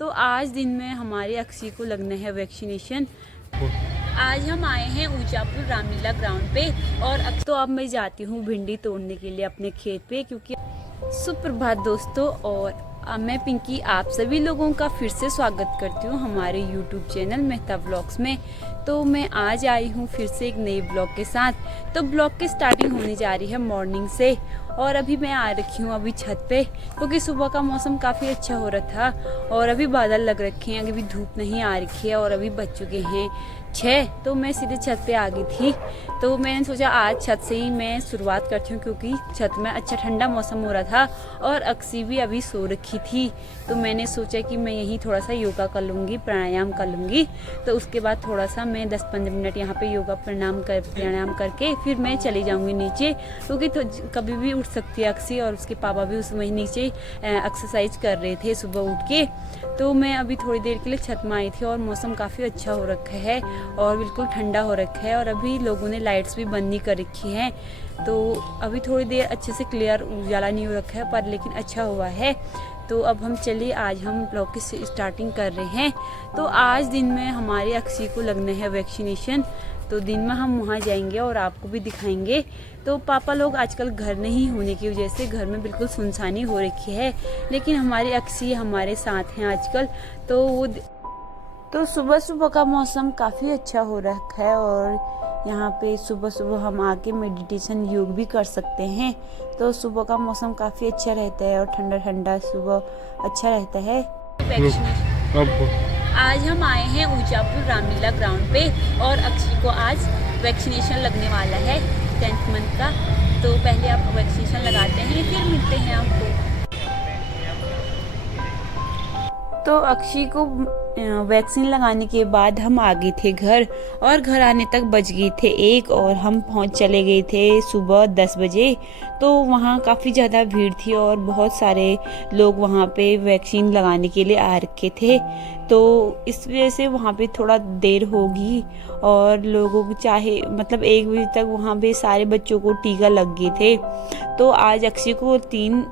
तो आज दिन में हमारी अक्सी को लगना है वैक्सीनेशन। आज हम आए हैं ऊंचापुर रामलीला ग्राउंड पे और तो अब मैं जाती हूँ भिंडी तोड़ने के लिए अपने खेत पे, क्योंकि सुप्रभात दोस्तों। और मैं पिंकी आप सभी लोगों का फिर से स्वागत करती हूँ हमारे YouTube चैनल मेहता व्लॉग्स में। तो मैं आज आई हूँ फिर से एक नए ब्लॉग के साथ। तो ब्लॉग की स्टार्टिंग होने जा रही है मॉर्निंग से, और अभी मैं आ रखी हूँ अभी छत पे, क्योंकि सुबह का मौसम काफ़ी अच्छा हो रहा था और अभी बादल लग रखे हैं, अभी धूप नहीं आ रखी है और अभी बज चुके हैं 6। तो मैं सीधे छत पे आ गई थी। तो मैंने सोचा आज छत से ही मैं शुरुआत करती हूँ, क्योंकि छत में अच्छा ठंडा मौसम हो रहा था और अक्सी भी अभी सो रखी थी। तो मैंने सोचा कि मैं यहीं थोड़ा सा योगा कर लूँगी, प्राणायाम कर लूँगी। तो उसके बाद थोड़ा सा मैं 10-15 मिनट यहाँ पे योगा प्राणायाम करके फिर मैं चली जाऊँगी नीचे, क्योंकि तो कभी भी उठ सकती है अक्सी, और उसके पापा भी उस वहीं नीचे एक्सरसाइज कर रहे थे सुबह उठ के। तो मैं अभी थोड़ी देर के लिए छत में आई थी और मौसम काफ़ी अच्छा हो रखा है और बिल्कुल ठंडा हो रखा है, और अभी लोगों ने लाइट्स भी बंद नहीं कर रखी हैं। तो अभी थोड़ी देर अच्छे से क्लियर उजाला नहीं हो रखा है, पर लेकिन अच्छा हुआ है। तो अब हम चलिए, आज हम ब्लॉग की स्टार्टिंग कर रहे हैं। तो आज दिन में हमारी अक्सी को लगना है वैक्सीनेशन। तो दिन में हम वहाँ जाएंगे और आपको भी दिखाएंगे। तो पापा लोग आजकल घर नहीं होने की वजह से घर में बिल्कुल सुनसानी हो रखी है, लेकिन हमारी अक्सी हमारे साथ हैं आजकल। तो सुबह सुबह का मौसम काफ़ी अच्छा हो रखा है, और यहाँ पे सुबह सुबह हम आके मेडिटेशन योग भी कर सकते हैं। तो सुबह का मौसम काफ़ी अच्छा रहता है और ठंडा ठंडा सुबह अच्छा रहता है। आज हम आए हैं ऊंचापुर रामलीला ग्राउंड पे और अक्सी को आज वैक्सीनेशन लगने वाला है 10th मंथ का। तो पहले आप वैक्सीनेशन लगाते हैं, फिर मिलते हैं आपको। तो अक्षी को वैक्सीन लगाने के बाद हम आ गए थे घर, और घर आने तक बज गए थे 1, और हम चले गए थे सुबह 10 बजे। तो वहाँ काफ़ी ज़्यादा भीड़ थी और बहुत सारे लोग वहाँ पे वैक्सीन लगाने के लिए आ रखे थे। तो इस वजह से वहाँ पे थोड़ा देर होगी, और लोगों को चाहे मतलब 1 बजे तक वहाँ पे सारे बच्चों को टीका लग गए थे। तो आज अक्षय को 3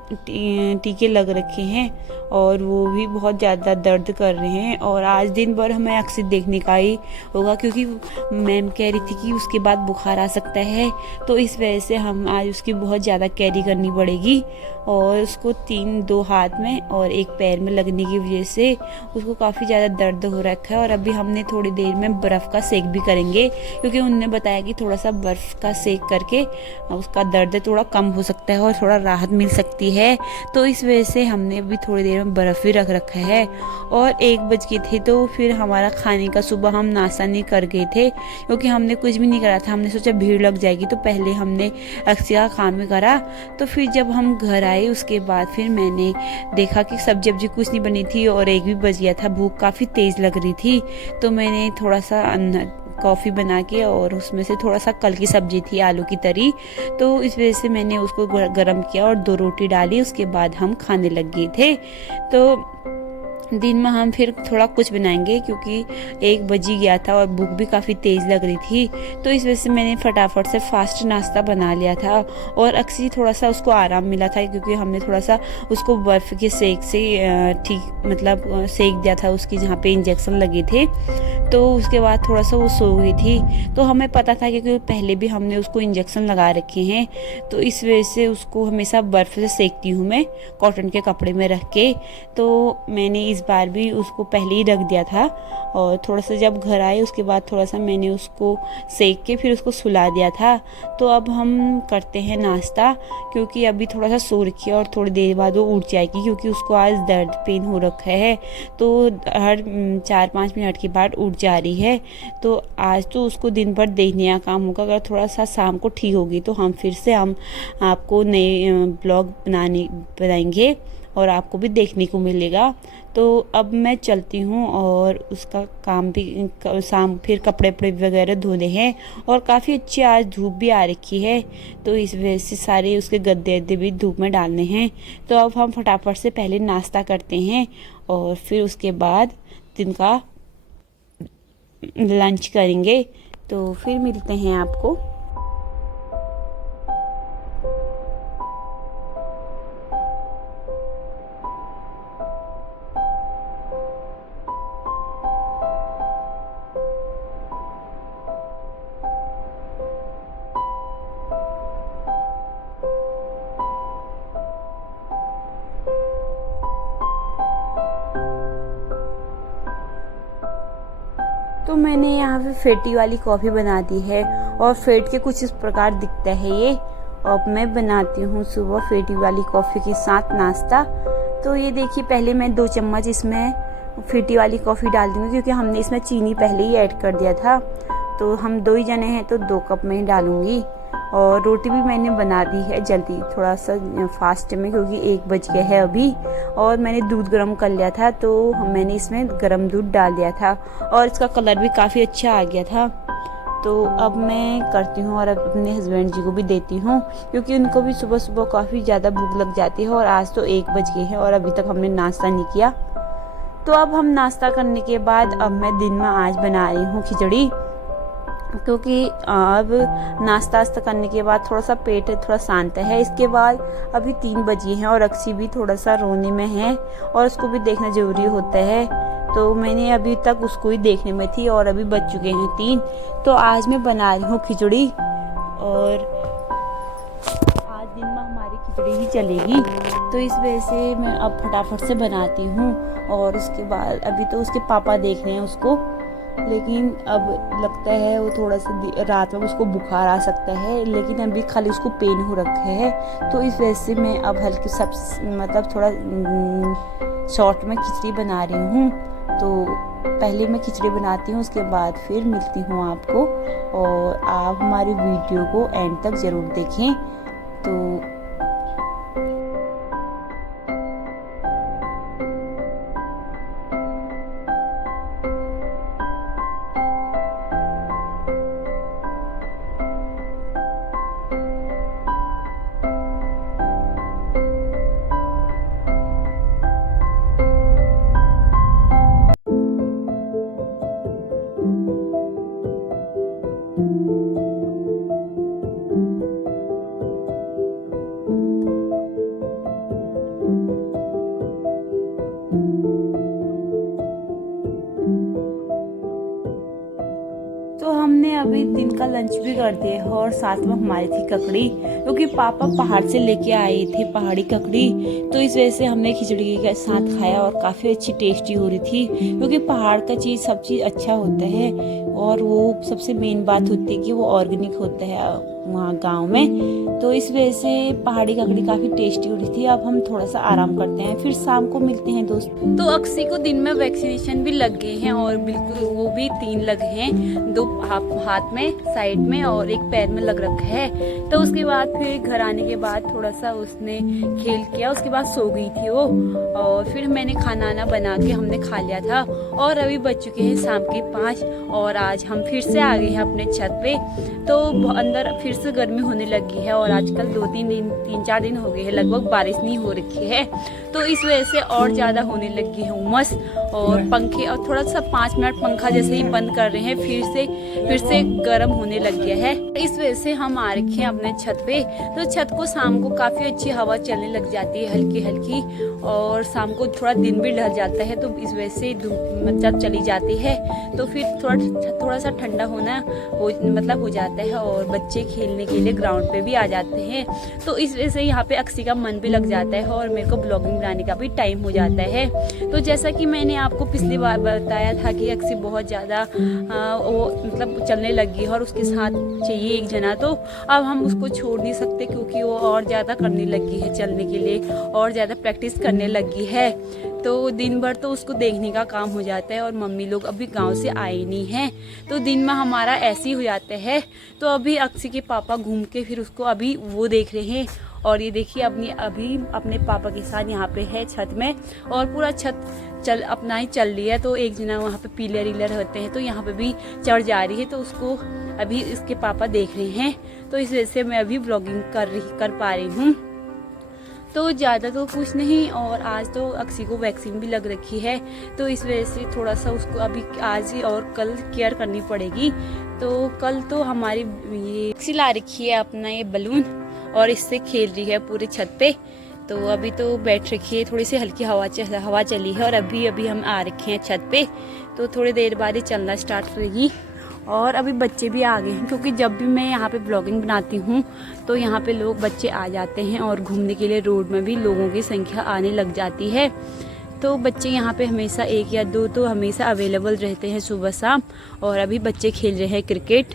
टीके लग रखे हैं और वो भी बहुत ज़्यादा दर्द कर रहे हैं, और आज दिन भर हमें अक्सर देखने का ही होगा, क्योंकि मैम कह रही थी कि उसके बाद बुखार आ सकता है। तो इस वजह से हम आज उसकी बहुत ज़्यादा कैरी करनी पड़ेगी, और उसको 2 हाथ में और 1 पैर में लगने की वजह से उसको काफ़ी ज़्यादा दर्द हो रखा है। और अभी हमने थोड़ी देर में बर्फ़ का सेक भी करेंगे, क्योंकि उन्होंने बताया कि थोड़ा सा बर्फ़ का सेक करके उसका दर्द थोड़ा कम हो सकता है और थोड़ा राहत मिल सकती है। तो इस वजह से हमने अभी थोड़ी देर में बर्फ़ भी रख रखा है। और 1 बज गए थे, तो फिर हमारा खाने का सुबह हम नाश्ता नहीं कर गए थे, क्योंकि हमने कुछ भी नहीं करा था। हमने सोचा भीड़ लग जाएगी, तो पहले हमने अक्सी का काम भी करा। तो फिर जब हम घर आए उसके बाद फिर मैंने देखा कि सब्जी कुछ नहीं बनी थी और 1 भी बज गया था, भूख काफ़ी तेज़ लग रही थी। तो मैंने थोड़ा सा कॉफ़ी बना के, और उसमें से थोड़ा सा कल की सब्जी थी आलू की तरी, तो इस वजह से मैंने उसको गरम किया और 2 रोटी डाली। उसके बाद हम खाने लग गए थे। तो दिन में हम फिर थोड़ा कुछ बनाएंगे, क्योंकि 1 बज ही गया था और भूख भी काफ़ी तेज़ लग रही थी। तो इस वजह से मैंने फटाफट से फास्ट नाश्ता बना लिया था, और अक्सी थोड़ा सा उसको आराम मिला था, क्योंकि हमने थोड़ा सा उसको बर्फ़ के सेक से ठीक मतलब सेक दिया था उसकी जहाँ पे इंजेक्शन लगे थे। तो उसके बाद थोड़ा सा वो सो गई थी। तो हमें पता था, क्योंकि पहले भी हमने उसको इंजेक्शन लगा रखे हैं, तो इस वजह से उसको हमेशा बर्फ़ से सेकती हूँ मैं कॉटन के कपड़े में रख के। तो मैंने इस बार भी उसको पहले ही रख दिया था, और थोड़ा सा जब घर आए उसके बाद थोड़ा सा मैंने उसको सेक के फिर उसको सुला दिया था। तो अब हम करते हैं नाश्ता, क्योंकि अभी थोड़ा सा सो रखी है और थोड़ी देर बाद वो उठ जाएगी, क्योंकि उसको आज दर्द पेन हो रखा है। तो हर 4-5 मिनट के बाद उठ जा रही है। तो आज तो उसको दिन भर देखने का काम होगा। अगर थोड़ा सा शाम को ठीक होगी तो हम फिर से हम आपको नए ब्लॉग बनाएंगे और आपको भी देखने को मिलेगा। तो अब मैं चलती हूँ, और उसका काम भी शाम फिर कपड़े वगैरह धोने हैं, और काफ़ी अच्छी आज धूप भी आ रखी है। तो इस वजह से सारे उसके गद्दे भी धूप में डालने हैं। तो अब हम फटाफट से पहले नाश्ता करते हैं, और फिर उसके बाद दिन का लंच करेंगे। तो फिर मिलते हैं आपको। तो मैंने यहाँ पे फेटी वाली कॉफ़ी बना दी है और फेट के कुछ इस प्रकार दिखता है ये। और मैं बनाती हूँ सुबह फेटी वाली कॉफ़ी के साथ नाश्ता। तो ये देखिए, पहले मैं 2 चम्मच इसमें फेटी वाली कॉफ़ी डाल दूँगी क्योंकि हमने इसमें चीनी पहले ही ऐड कर दिया था। तो हम 2 ही जने हैं तो 2 कप में ही डालूँगी। और रोटी भी मैंने बना दी है जल्दी, थोड़ा सा फास्ट में, क्योंकि 1 बज गया है अभी। और मैंने दूध गर्म कर लिया था तो मैंने इसमें गर्म दूध डाल दिया था और इसका कलर भी काफ़ी अच्छा आ गया था। तो अब मैं करती हूँ और अब अपने हस्बैंड जी को भी देती हूँ क्योंकि उनको भी सुबह सुबह काफ़ी ज़्यादा भूख लग जाती है और आज तो 1 बज गए हैं और अभी तक हमने नाश्ता नहीं किया। तो अब हम नाश्ता करने के बाद अब मैं दिन में आज बना रही हूँ खिचड़ी, क्योंकि अब नाश्ता करने के बाद थोड़ा सा पेट थोड़ा शांत है। इसके बाद अभी 3 बजे हैं और अक्सी भी थोड़ा सा रोने में है और उसको भी देखना ज़रूरी होता है। तो मैंने अभी तक उसको ही देखने में थी और अभी बज चुके हैं 3। तो आज मैं बना रही हूँ खिचड़ी और आज दिन में हमारी खिचड़ी ही चलेगी। तो इस वजह से मैं अब फटाफट से बनाती हूँ। और उसके बाद अभी तो उसके पापा देख रहे हैं उसको, लेकिन अब लगता है वो थोड़ा सा रात में उसको बुखार आ सकता है, लेकिन अभी खाली उसको पेन हो रखा है। तो इस वजह से मैं अब हल्की सब मतलब थोड़ा शॉर्ट में खिचड़ी बना रही हूँ। तो पहले मैं खिचड़ी बनाती हूँ, उसके बाद फिर मिलती हूँ आपको। और आप हमारी वीडियो को एंड तक ज़रूर देखें। तो हमने अभी दिन का लंच भी कर दिया है और साथ में हमारी थी ककड़ी, क्योंकि पापा पहाड़ से लेके आए थे पहाड़ी ककड़ी। तो इस वजह से हमने खिचड़ी के साथ खाया और काफ़ी अच्छी टेस्टी हो रही थी, क्योंकि पहाड़ का चीज़ सब चीज़ अच्छा होता है और वो सबसे मेन बात होती है कि वो ऑर्गेनिक होता है वहाँ गांव में। तो इस वजह से पहाड़ी ककड़ी काफ़ी टेस्टी हो रही थी। अब हम थोड़ा सा आराम करते हैं, फिर शाम को मिलते हैं दोस्त। तो अक्सी को दिन में वैक्सीनेशन भी लग गए हैं और बिल्कुल वो भी 3 लगे हैं, 2 हाथ में, साइड में और 1 पैर में लग रखा है। तो उसके बाद फिर घर आने के बाद थोड़ा सा उसने खेल किया, उसके बाद सो गई थी वो। और फिर मैंने खाना बना के हमने खा लिया था और अभी बज चुके हैं शाम के 5 और आज हम फिर से आ गए हैं अपने छत पे। तो अंदर फिर से गर्मी होने लगी है और आजकल 3-4 दिन हो गए हैं लगभग बारिश नहीं हो रखी है। तो इस वजह से और ज़्यादा होने लगी है उमस और पंखे, और थोड़ा सा 5 मिनट पंखा जैसे ही बंद कर रहे हैं फिर से गर्म होने लग गया है। इस वजह से हम आ रखे हैं अपने छत पे। तो छत को शाम को काफ़ी अच्छी हवा चलने लग जाती है हल्की हल्की, और शाम को थोड़ा दिन भी ढल जाता है तो इस वजह से धूप मतलब चली जाती है तो फिर थोड़ा सा ठंडा होना हो जाता है और बच्चे खेलने के लिए ग्राउंड पे भी आ जाते हैं। तो इस वजह से यहाँ पे अक्सी का मन भी लग जाता है और मेरे को ब्लॉगिंग बनाने का भी टाइम हो जाता है। तो जैसा कि मैंने आपको पिछली बार बताया था कि अक्सी बहुत ज़्यादा वो मतलब चलने लगी है और उसके साथ चाहिए एक जना, तो अब हम उसको छोड़ नहीं सकते क्योंकि वो और ज़्यादा करने लगी है, चलने के लिए और ज़्यादा प्रैक्टिस करने लगी है। तो दिन भर तो उसको देखने का काम हो जाता है और मम्मी लोग अभी गांव से आए नहीं हैं, तो दिन में हमारा ऐसे ही हो जाता है। तो अभी अक्सी के पापा घूम के फिर उसको अभी वो देख रहे हैं और ये देखिए अभी अपने पापा के साथ यहाँ पे है छत में और पूरा छत अपना ही चल रही है। तो एक जना वहाँ पे पिलर होते हैं तो यहाँ पे भी चढ़ जा रही है, तो उसको अभी इसके पापा देख रहे हैं। तो इस वजह से मैं अभी व्लॉगिंग कर पा रही हूँ। तो ज़्यादा तो कुछ नहीं, और आज तो अक्सी को वैक्सीन भी लग रखी है तो इस वजह से थोड़ा सा उसको अभी आज ही और कल केयर करनी पड़ेगी। तो कल तो हमारी ये अक्सी ला रखी है अपना ये बलून और इससे खेल रही है पूरे छत पे। तो अभी तो बैठ रखी है, थोड़ी सी हल्की हवा चली है और अभी हम आ रखे हैं छत पे। तो थोड़ी देर बाद ही चलना स्टार्ट करेगी और अभी बच्चे भी आ गए हैं, क्योंकि जब भी मैं यहाँ पे ब्लॉगिंग बनाती हूँ तो यहाँ पे बच्चे आ जाते हैं और घूमने के लिए रोड में भी लोगों की संख्या आने लग जाती है। तो बच्चे यहाँ पे हमेशा एक या दो तो हमेशा अवेलेबल रहते हैं सुबह शाम। और अभी बच्चे खेल रहे हैं क्रिकेट,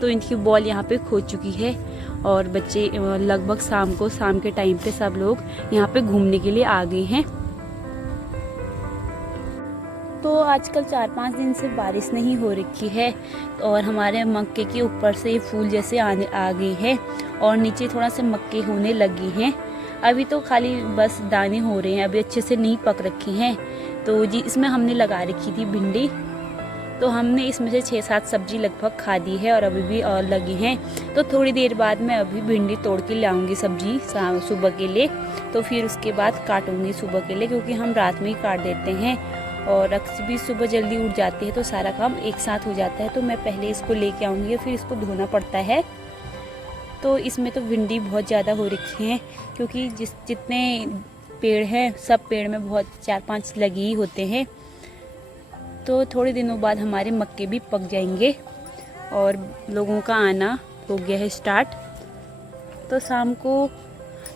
तो इनकी बॉल यहाँ पे खो चुकी है। और बच्चे लगभग शाम के टाइम पे सब लोग यहाँ पे घूमने के लिए आ गए हैं। तो आजकल 4-5 दिन से बारिश नहीं हो रखी है और हमारे मक्के के ऊपर से ये फूल जैसे आने आ गए हैं और नीचे थोड़ा से मक्के होने लगी हैं। अभी तो खाली बस दाने हो रहे हैं, अभी अच्छे से नहीं पक रखे हैं। तो जी इसमें हमने लगा रखी थी भिंडी, तो हमने इसमें से 6-7 सब्जी लगभग खा दी है और अभी भी और लगी हैं। तो थोड़ी देर बाद मैं अभी भिंडी तोड़ के लाऊंगी सब्जी सुबह के लिए, तो फिर उसके बाद काटूंगी सुबह के लिए, क्योंकि हम रात में ही काट देते हैं और अक्सर भी सुबह जल्दी उठ जाती है तो सारा काम एक साथ हो जाता है। तो मैं पहले इसको लेके आऊँगी और फिर इसको धोना पड़ता है। तो इसमें तो भिंडी बहुत ज़्यादा हो रखी हैं, क्योंकि जितने पेड़ हैं सब पेड़ में बहुत 4-5 लगे ही होते हैं। तो थोड़े दिनों बाद हमारे मक्के भी पक जाएंगे और लोगों का आना हो गया है स्टार्ट। तो शाम को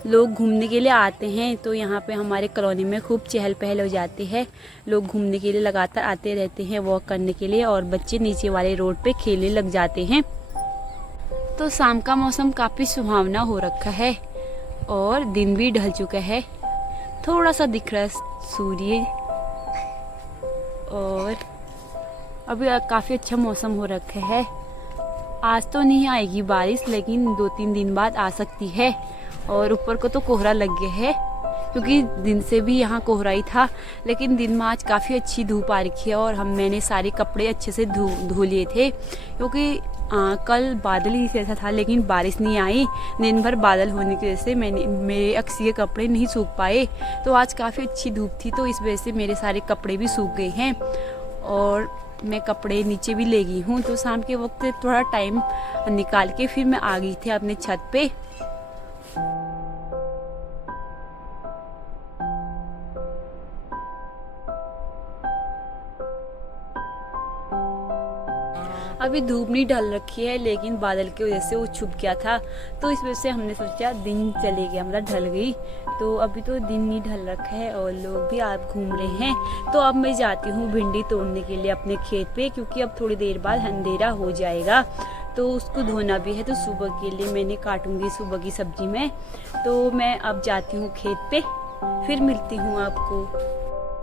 लोग घूमने के लिए आते हैं, तो यहाँ पे हमारे कॉलोनी में खूब चहल पहल हो जाती है। लोग घूमने के लिए लगातार आते रहते हैं वॉक करने के लिए, और बच्चे नीचे वाले रोड पे खेलने लग जाते हैं। तो शाम का मौसम काफ़ी सुहावना हो रखा है और दिन भी ढल चुका है। थोड़ा सा दिख रहा है सूर्य और अभी काफ़ी अच्छा मौसम हो रखा है। आज तो नहीं आएगी बारिश, लेकिन 2-3 दिन बाद आ सकती है। और ऊपर को तो कोहरा लग गया है, क्योंकि दिन से भी यहाँ कोहरा ही था, लेकिन दिन में आज काफ़ी अच्छी धूप आ रखी है। और मैंने सारे कपड़े अच्छे से धो लिए थे, क्योंकि कल बादल ही ऐसा था लेकिन बारिश नहीं आई। दिन भर बादल होने की वजह से मेरे अक्सर कपड़े नहीं सूख पाए। तो आज काफ़ी अच्छी धूप थी, तो इस वजह से मेरे सारे कपड़े भी सूख गए हैं और मैं कपड़े नीचे भी ले गई हूँ। तो शाम के वक्त थोड़ा टाइम निकाल के फिर मैं आ गई थी अपने छत पे। अभी धूप नहीं ढल रखी है, लेकिन बादल की वजह से वो छुप गया था, तो इस वजह से हमने सोचा दिन चले गया, मतलब ढल गई। तो अभी तो दिन नहीं ढल रखा है और लोग भी आप घूम रहे हैं। तो अब मैं जाती हूँ भिंडी तोड़ने के लिए अपने खेत पे, क्योंकि अब थोड़ी देर बाद अंधेरा हो जाएगा, तो उसको धोना भी है। तो सुबह के लिए मैंने काटूंगी सुबह की सब्जी में। तो मैं अब जाती हूँ खेत पे, फिर मिलती हूँ आपको।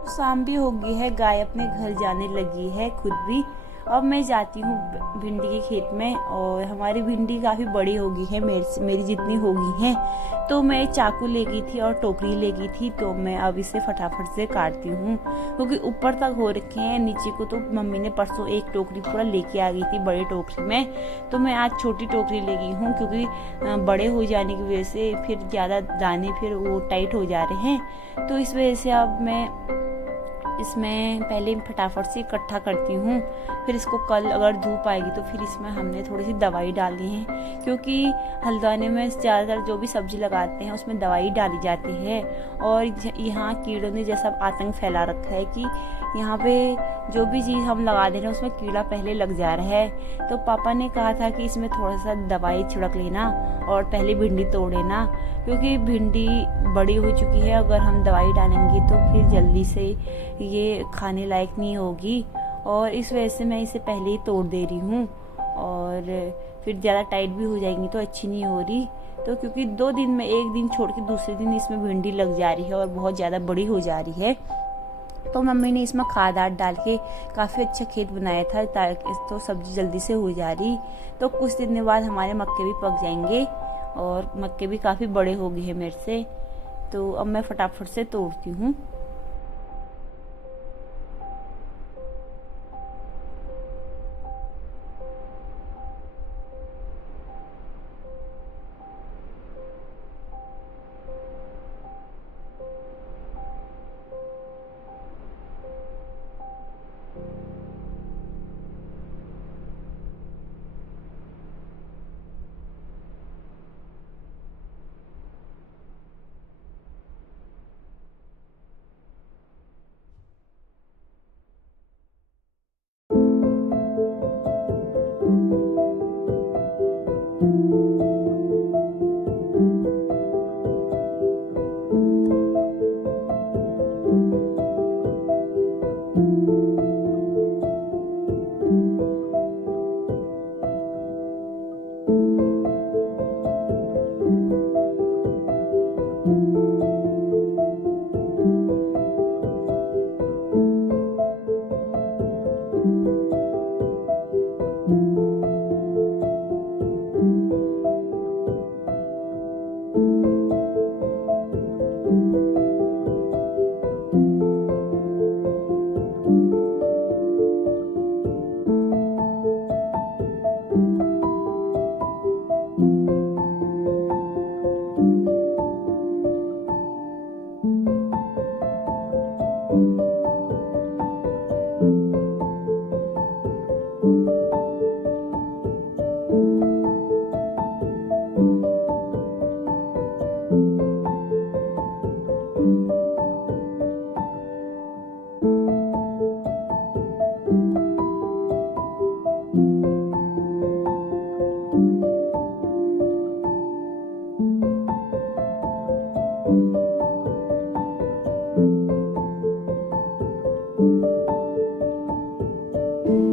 शाम भी हो गई है, गाय अपने घर जाने लगी है खुद भी। अब मैं जाती हूँ भिंडी के खेत में, और हमारी भिंडी काफ़ी बड़ी हो गई है, मेरी जितनी हो गई है। तो मैं चाकू ले गई थी और टोकरी ले गई थी, तो मैं अब इसे फटाफट से काटती हूँ, क्योंकि ऊपर तक हो रखे हैं, नीचे को तो मम्मी ने परसों एक टोकरी पूरा लेके आ गई थी बड़ी टोकरी में। तो मैं आज छोटी टोकरी ले गई हूँ, क्योंकि बड़े हो जाने की वजह से फिर ज़्यादा दाने फिर वो टाइट हो जा रहे हैं। तो इस वजह से अब मैं इसमें पहले फटाफट से इकट्ठा करती हूँ, फिर इसको कल अगर धूप आएगी तो फिर इसमें हमने थोड़ी सी दवाई डाली है, क्योंकि हल्द्वानी में ज़्यादातर जो भी सब्जी लगाते हैं उसमें दवाई डाली जाती है। और यहाँ कीड़ों ने जैसा आतंक फैला रखा है कि यहाँ पे जो भी चीज़ हम लगा दे रहे हैं उसमें कीड़ा पहले लग जा रहा है। तो पापा ने कहा था कि इसमें थोड़ा सा दवाई छिड़क लेना और पहले भिंडी तोड़ लेना, क्योंकि भिंडी बड़ी हो चुकी है, अगर हम दवाई डालेंगे तो फिर जल्दी से ये खाने लायक नहीं होगी। और इस वजह से मैं इसे पहले ही तोड़ दे रही हूँ, और फिर ज़्यादा टाइट भी हो जाएंगी तो अच्छी नहीं हो रही। तो क्योंकि 2 दिन में एक दिन छोड़ के दूसरे दिन इसमें भिंडी लग जा रही है और बहुत ज़्यादा बड़ी हो जा रही है। तो मम्मी ने इसमें खाद डाल के काफ़ी अच्छा खेत बनाया था, ताकि तो सब्जी जल्दी से हो जा रही। तो कुछ दिन बाद हमारे मक्के भी पक जाएंगे और मक्के भी काफ़ी बड़े हो गए हैं मेरे से। तो अब मैं फटाफट से तोड़ती हूँ।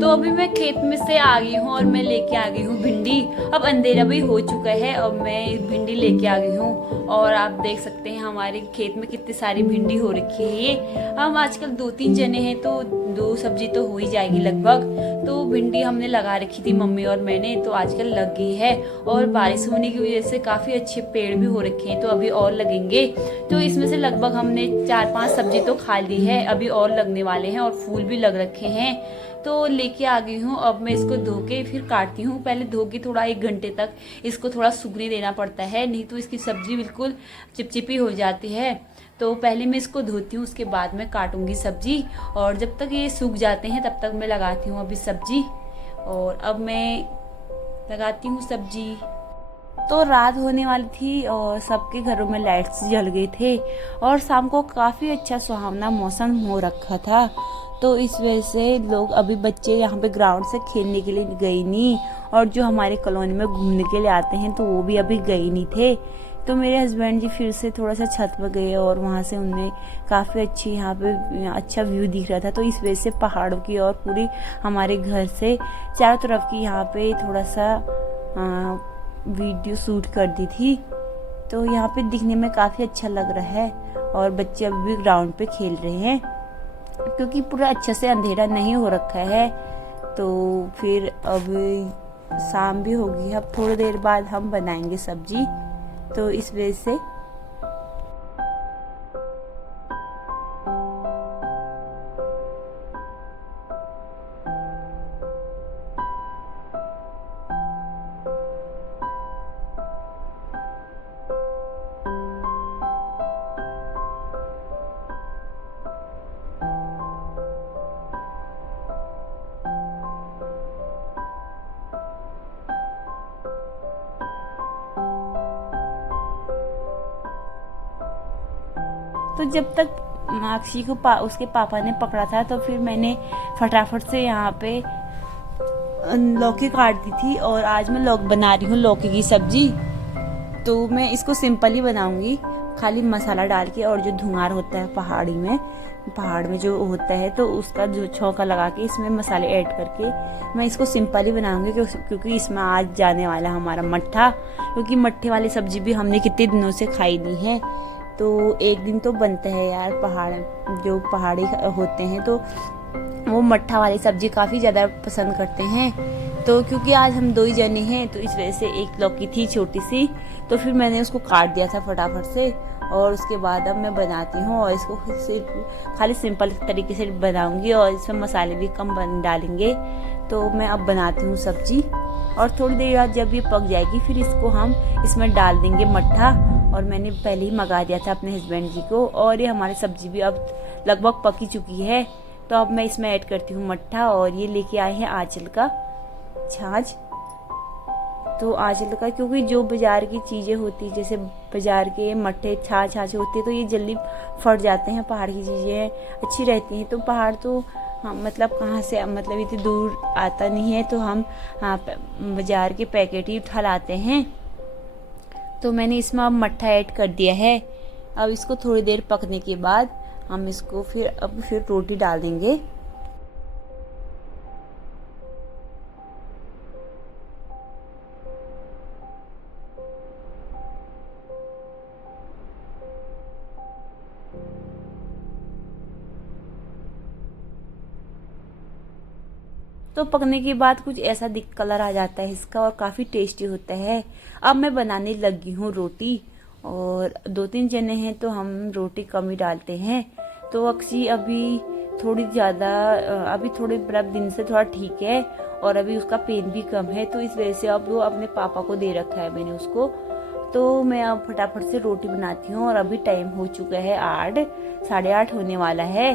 तो अभी मैं खेत में से आ गई हूँ और मैं लेके आ गई हूँ भिंडी। अब अंधेरा भी हो चुका है और मैं भिंडी लेके आ गई हूँ और आप देख सकते हैं हमारे खेत में कितनी सारी भिंडी हो रखी है। ये हम आजकल 2-3 जने हैं तो 2 सब्जी तो हो ही जाएगी लगभग। तो भिंडी हमने लगा रखी थी मम्मी और मैंने, तो आजकल लग गई है और बारिश होने की वजह से काफ़ी अच्छे पेड़ भी हो रखे हैं, तो अभी और लगेंगे। तो इसमें से लगभग हमने 4-5 सब्जी तो खा ली है, अभी और लगने वाले हैं और फूल भी लग रखे हैं। तो लेके आ गई हूँ। अब मैं इसको धो के फिर काटती हूँ। पहले धो के थोड़ा 1 घंटे तक इसको थोड़ा सूखने देना पड़ता है, नहीं तो इसकी सब्जी बिल्कुल चिपचिपी हो जाती है। तो पहले मैं इसको धोती हूँ, उसके बाद मैं काटूंगी सब्जी, और जब तक ये सूख जाते हैं तब तक मैं लगाती हूँ अभी सब्जी। और अब मैं लगाती हूँ सब्जी। तो रात होने वाली थी और सबके घरों में लाइट्स जल गए थे और शाम को काफ़ी अच्छा सुहावना मौसम हो रखा था। तो इस वजह से लोग अभी बच्चे यहाँ पे ग्राउंड से खेलने के लिए गए नहीं, और जो हमारे कॉलोनी में घूमने के लिए आते हैं तो वो भी अभी गए नहीं थे। तो मेरे हस्बैंड जी फिर से थोड़ा सा छत पर गए और वहाँ से उन्हें काफ़ी अच्छी यहाँ पे अच्छा व्यू दिख रहा था। तो इस वजह से पहाड़ों की और पूरी हमारे घर से चारों तरफ की यहाँ पे थोड़ा सा वीडियो शूट कर दी थी। तो यहाँ पे दिखने में काफ़ी अच्छा लग रहा है और बच्चे अभी भी ग्राउंड पे खेल रहे हैं क्योंकि पूरा अच्छे से अंधेरा नहीं हो रखा है। तो फिर अब शाम भी होगी, अब थोड़ी देर बाद हम बनाएंगे सब्जी। तो इस वजह से तो जब तक अक्षी को उसके पापा ने पकड़ा था तो फिर मैंने फटाफट से यहाँ पे लौकी काट दी थी। और आज मैं बना रही हूँ लौकी की सब्जी। तो मैं इसको सिंपल ही बनाऊंगी, खाली मसाला डाल के, और जो धुआर होता है पहाड़ में जो होता है तो उसका जो छौंका लगा के इसमें मसाले ऐड करके मैं इसको सिंपल ही बनाऊंगी क्योंकि इसमें आज जाने वाला हमारा मट्ठा, क्योंकि मट्ठे वाली सब्जी भी हमने कितने दिनों से खाई नहीं है। तो एक दिन तो बनता है यार, जो पहाड़ी होते हैं तो वो मट्ठा वाली सब्जी काफ़ी ज़्यादा पसंद करते हैं। तो क्योंकि आज हम 2 ही जने हैं तो इस वजह से एक लौकी थी छोटी सी, तो फिर मैंने उसको काट दिया था फटाफट से। और उसके बाद अब मैं बनाती हूँ और इसको सिर्फ खाली सिंपल तरीके से बनाऊंगी और इसमें मसाले भी कम डालेंगे। तो मैं अब बनाती हूँ सब्जी, और थोड़ी देर बाद जब ये पक जाएगी फिर इसको हम इसमें डाल देंगे मट्ठा। और मैंने पहले ही मंगा दिया था अपने हस्बैंड जी को, और ये हमारी सब्जी भी अब लगभग पक ही चुकी है। तो अब मैं इसमें ऐड करती हूँ मट्ठा, और ये लेके आए हैं आंचल का छाछ। तो आंचल का, क्योंकि जो बाजार की चीज़ें होती जैसे बाजार के मट्ठे छाछ होते तो ये जल्दी फट जाते हैं, पहाड़ की चीज़ें अच्छी रहती हैं। तो पहाड़ तो मतलब कहाँ से, मतलब इतनी दूर आता नहीं है, तो हम बाजार के पैकेट ही उठा लाते हैं। तो मैंने इसमें अब मट्ठा ऐड कर दिया है। अब इसको थोड़ी देर पकने के बाद हम इसको फिर रोटी डाल देंगे। तो पकने के बाद कुछ ऐसा कलर आ जाता है इसका और काफ़ी टेस्टी होता है। अब मैं बनाने लगी हूँ रोटी, और 2-3 जने हैं तो हम रोटी कम ही डालते हैं। तो अक्षी अभी थोड़ी ज़्यादा, अभी थोड़े मतलब दिन से थोड़ा ठीक है और अभी उसका पेन भी कम है, तो इस वजह से अब वो अपने पापा को दे रखा है मैंने उसको। तो मैं अब फटाफट से रोटी बनाती हूँ, और अभी टाइम हो चुका है 8, 8:30 होने वाला है।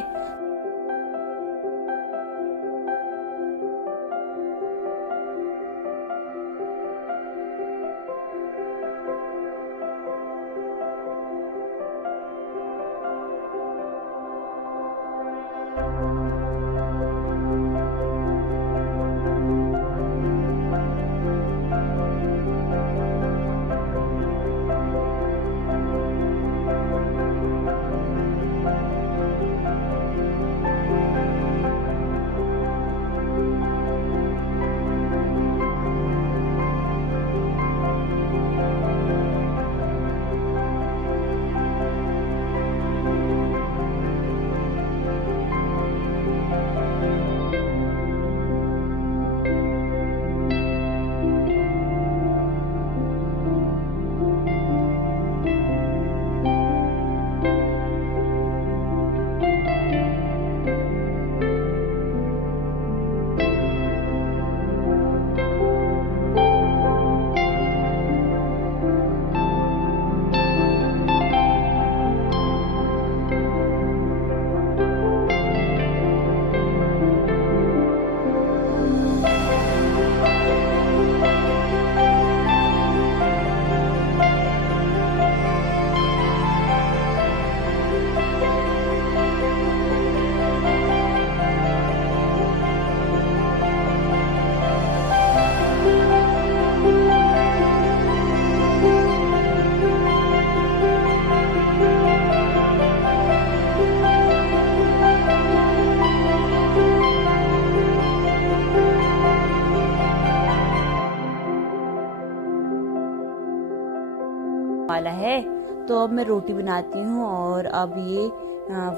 वाला है। तो अब मैं रोटी बनाती हूँ और अब ये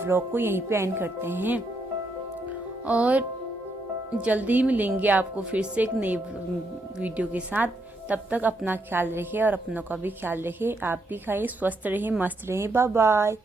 व्लॉग को यहीं पे एंड करते हैं और जल्दी ही मिलेंगे आपको फिर से एक नई वीडियो के साथ। तब तक अपना ख्याल रखें और अपनों का भी ख्याल रखें। आप भी खाइए, स्वस्थ रहें, मस्त रहें। Bye bye.